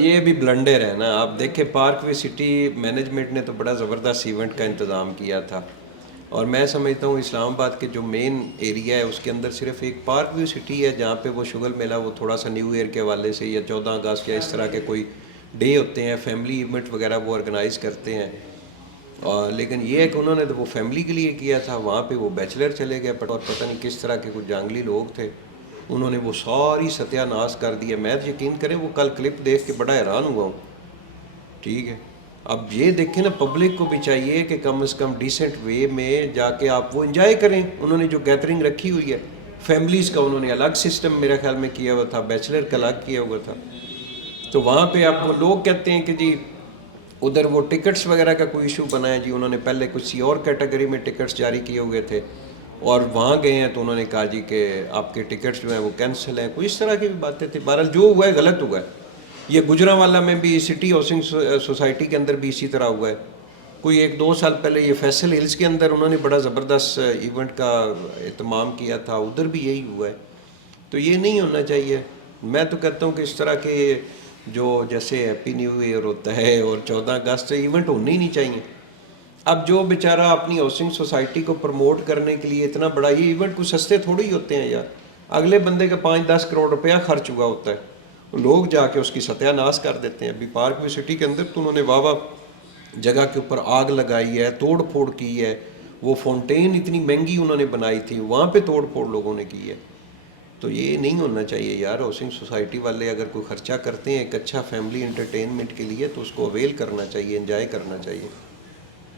یہ بھی بلنڈر ہے نا. آپ دیکھیں پارک وے سٹی مینجمنٹ نے تو بڑا زبردست ایونٹ کا انتظام کیا تھا، اور میں سمجھتا ہوں اسلام آباد کے جو مین ایریا ہے اس کے اندر صرف ایک پارک ویو سٹی ہے جہاں پہ وہ شگل میلہ وہ تھوڑا سا نیو ایئر کے حوالے سے یا 14 اگست یا اس طرح کے کوئی ڈے ہوتے ہیں، فیملی ایونٹ وغیرہ وہ آرگنائز کرتے ہیں. لیکن یہ ہے کہ انہوں نے تو وہ فیملی کے لیے کیا تھا، وہاں پہ وہ بیچلر چلے گئے اور پتہ نہیں کس طرح کے کچھ جانگلی لوگ تھے، انہوں نے وہ ساری ستیہ ناش کر دیا. میں یقین کریں وہ کل کلپ دیکھ کے بڑا حیران ہوا ہوں. ٹھیک ہے، اب یہ دیکھیں نا پبلک کو بھی چاہیے کہ کم از کم ڈیسنٹ وے میں جا کے آپ وہ انجوائے کریں. انہوں نے جو گیدرنگ رکھی ہوئی ہے فیملیز کا، انہوں نے الگ سسٹم میرے خیال میں کیا ہوا تھا، بیچلر کا الگ کیا ہوا تھا. تو وہاں پہ آپ وہ لوگ کہتے ہیں کہ جی ادھر وہ ٹکٹس وغیرہ کا کوئی ایشو بنا ہے، جی انہوں نے پہلے کسی اور کیٹیگری میں ٹکٹس جاری کیے ہوئے تھے اور وہاں گئے ہیں تو انہوں نے کہا جی کہ آپ کے ٹکٹس جو ہیں وہ کینسل ہیں. کوئی اس طرح کی بھی باتیں تھیں. بہرحال جو ہوا ہے غلط ہوا ہے. یہ گجرانوالہ میں بھی سٹی ہاؤسنگ سوسائٹی کے اندر بھی اسی طرح ہوا ہے. کوئی 1-2 سال پہلے یہ فیصل ہلز کے اندر انہوں نے بڑا زبردست ایونٹ کا اہتمام کیا تھا، ادھر بھی یہی ہوا ہے. تو یہ نہیں ہونا چاہیے. میں تو کہتا ہوں کہ اس طرح کے جو جیسے ہیپی نیو ایئر ہوتا ہے اور 14 اگست ایونٹ ہونے ہی نہیں چاہیے. اب جو بیچارہ اپنی ہاؤسنگ سوسائٹی کو پروموٹ کرنے کے لیے اتنا بڑا، یہ ایونٹ کوئی سستے تھوڑی ہی ہوتے ہیں یار. اگلے بندے کا 5-10 کروڑ روپیہ خرچ ہوا ہوتا ہے، لوگ جا کے اس کی ستیہ ناش کر دیتے ہیں. ابھی پارک وے سٹی کے اندر تو انہوں نے واہ جگہ کے اوپر آگ لگائی ہے، توڑ پھوڑ کی ہے. وہ فاؤنٹین اتنی مہنگی انہوں نے بنائی تھی، وہاں پہ توڑ پھوڑ لوگوں نے کی ہے. تو یہ نہیں ہونا چاہیے یار. ہاؤسنگ سوسائٹی والے اگر کوئی خرچہ کرتے ہیں ایک اچھا فیملی انٹرٹینمنٹ کے لیے تو اس کو اویل کرنا چاہیے، انجوائے کرنا چاہیے.